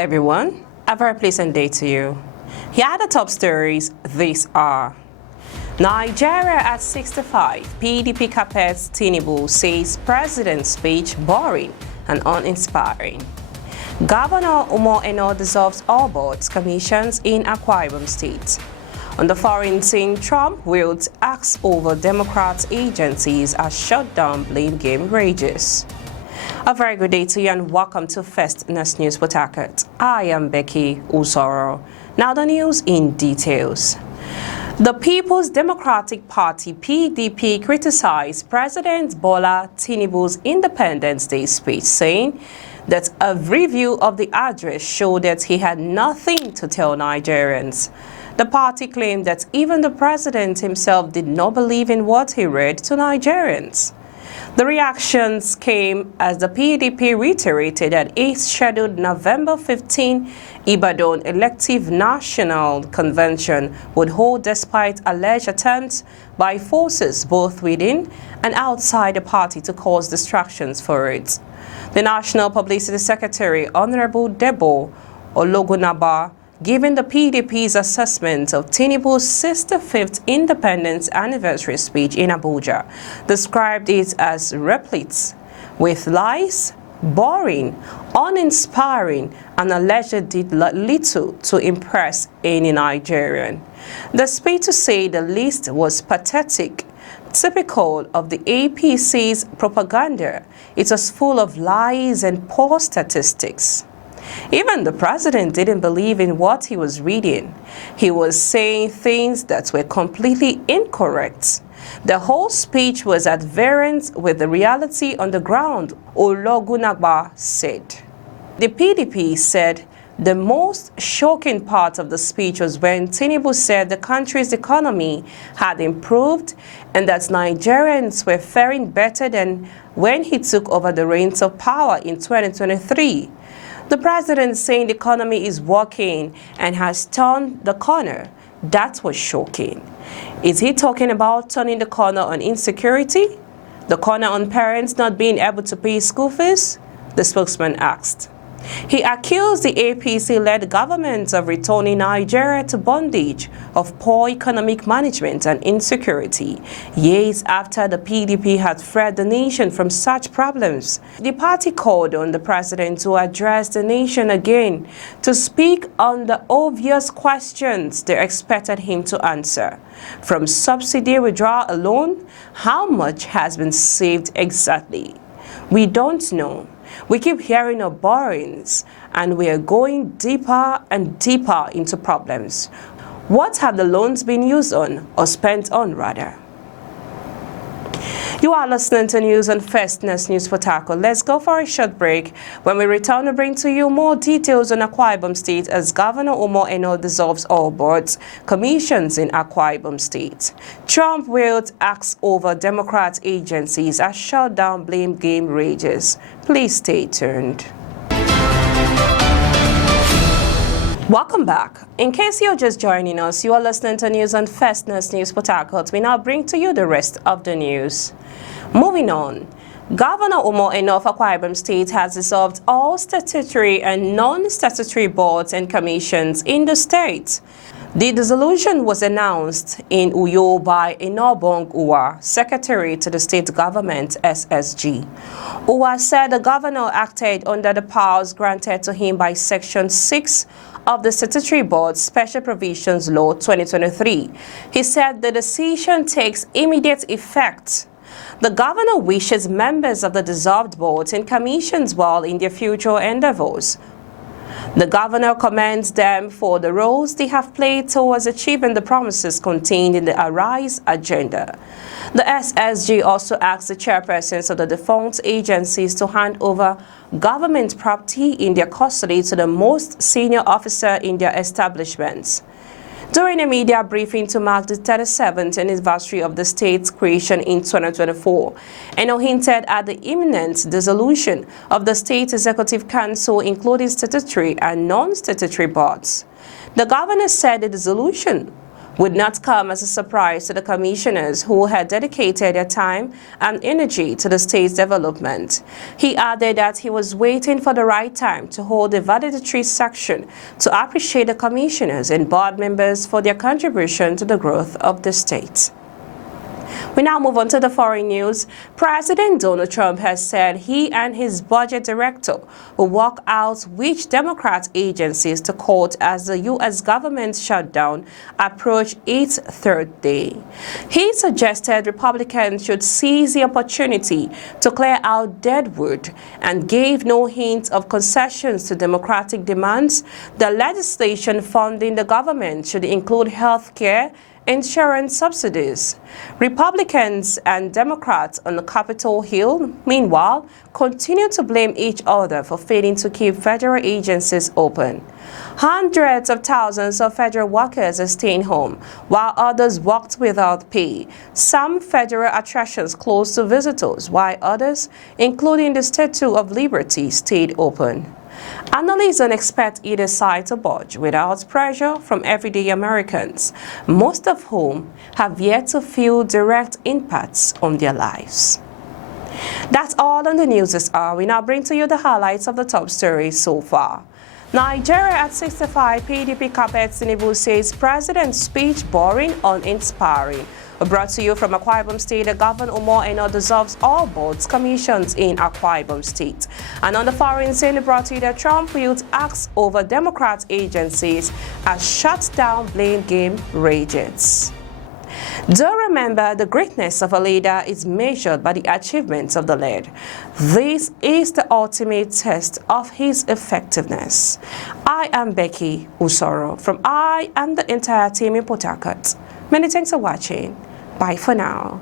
everyone, a very pleasant day to you. Here are the top stories these are. Nigeria at 65, PDP captains Tinubu says president's speech boring and uninspiring. Governor Umar Eno dissolves all boards commissions in Akwa Ibom State. On the foreign scene, Trump wields axe over Democrats' agencies as shutdown blame game rages. A very good day to you and welcome to First News Port Harcourt. I am Becky Usoro. Now the news in details. The People's Democratic Party PDP criticized President Bola Tinubu's Independence Day speech, saying that a review of the address showed that he had nothing to tell Nigerians. The party claimed that even the president himself did not believe in what he read to Nigerians. The reactions came as the PDP reiterated that its scheduled November 15 Ibadan elective national convention would hold despite alleged attempts by forces both within and outside the party to cause distractions for it. The National Publicity Secretary, Honorable Debo Ologunaba, given the PDP's assessment of Tinubu's 65th Independence Anniversary speech in Abuja, described it as replete with lies, boring, uninspiring, and alleged did little to impress any Nigerian. The speech, to say the least, was pathetic, typical of the APC's propaganda. It was full of lies and poor statistics. Even the president didn't believe in what he was reading. He was saying things that were completely incorrect. The whole speech was at variance with the reality on the ground, Ologunagba said. The PDP said the most shocking part of the speech was when Tinubu said the country's economy had improved and that Nigerians were faring better than when he took over the reins of power in 2023. The president saying the economy is working and has turned the corner. That was shocking. Is he talking about turning the corner on insecurity? The corner on parents not being able to pay school fees? The spokesman asked. He accused the APC-led government of returning Nigeria to bondage of poor economic management and insecurity, years after the PDP had freed the nation from such problems. The party called on the president to address the nation again, to speak on the obvious questions they expected him to answer. From subsidy withdrawal alone, how much has been saved exactly? We don't know. We keep hearing of borrowings, and we are going deeper and deeper into problems. What have the loans been used on, or spent on rather? You are listening to news on First News Port Harcourt. Let's go for a short break. When we return, we bring to you more details on Akwa Ibom State as Governor Umar Eno dissolves all boards commissions in Akwa Ibom State. Trump wields axe over Democrat agencies as shutdown blame game rages. Please stay tuned. Welcome back. In case you're just joining us, you are listening to news on First News Port Harcourt. We now bring to you the rest of the news. Moving on, Governor Umar Eno of Akwa Ibom State has dissolved all statutory and non-statutory boards and commissions in the state. The dissolution was announced in Uyo by Enobong Uwa, Secretary to the State Government, SSG. Uwa said the governor acted under the powers granted to him by Section 6 of the Statutory Board Special Provisions Law 2023. He said the decision takes immediate effect. The governor wishes members of the dissolved boards and commissions well in their future endeavors. The governor commends them for the roles they have played towards achieving the promises contained in the Arise agenda. The SSG also asked the chairpersons of the defunct agencies to hand over government property in their custody to the most senior officer in their establishments. During a media briefing to mark the 37th anniversary of the state's creation in 2024, Eno hinted at the imminent dissolution of the State Executive Council, including statutory and non-statutory boards. The governor said the dissolution would not come as a surprise to the commissioners who had dedicated their time and energy to the state's development. He added that he was waiting for the right time to hold a valedictory section to appreciate the commissioners and board members for their contribution to the growth of the state. We now move on to the foreign news. President Donald Trump has said he and his budget director will work out which Democrat agencies to court as the U.S. government shutdown approached its third day. He suggested Republicans should seize the opportunity to clear out deadwood and gave no hint of concessions to Democratic demands. The legislation funding the government should include health care, insurance subsidies. Republicans and Democrats on Capitol Hill, meanwhile, continue to blame each other for failing to keep federal agencies open. Hundreds of thousands of federal workers are staying home, while others worked without pay. Some federal attractions closed to visitors, while others, including the Statue of Liberty, stayed open. Analysts don't expect either side to budge without pressure from everyday Americans, most of whom have yet to feel direct impacts on their lives. That's all on the news this hour. We now bring to you the highlights of the top stories so far. Nigeria at 65, PDP carpets Tinubu says president's speech boring, uninspiring. Brought to you from Akwa Ibom State, the Governor Umar Eno dissolves all boards, commissions in Akwa Ibom State. And on the foreign scene, brought to you that Trump youth acts over Democrat agencies as shutdown blame game rages. Do remember, the greatness of a leader is measured by the achievements of the led. This is the ultimate test of his effectiveness. I am Becky Usoro from I and the entire team in Port Harcourt. Many thanks for watching. Bye for now.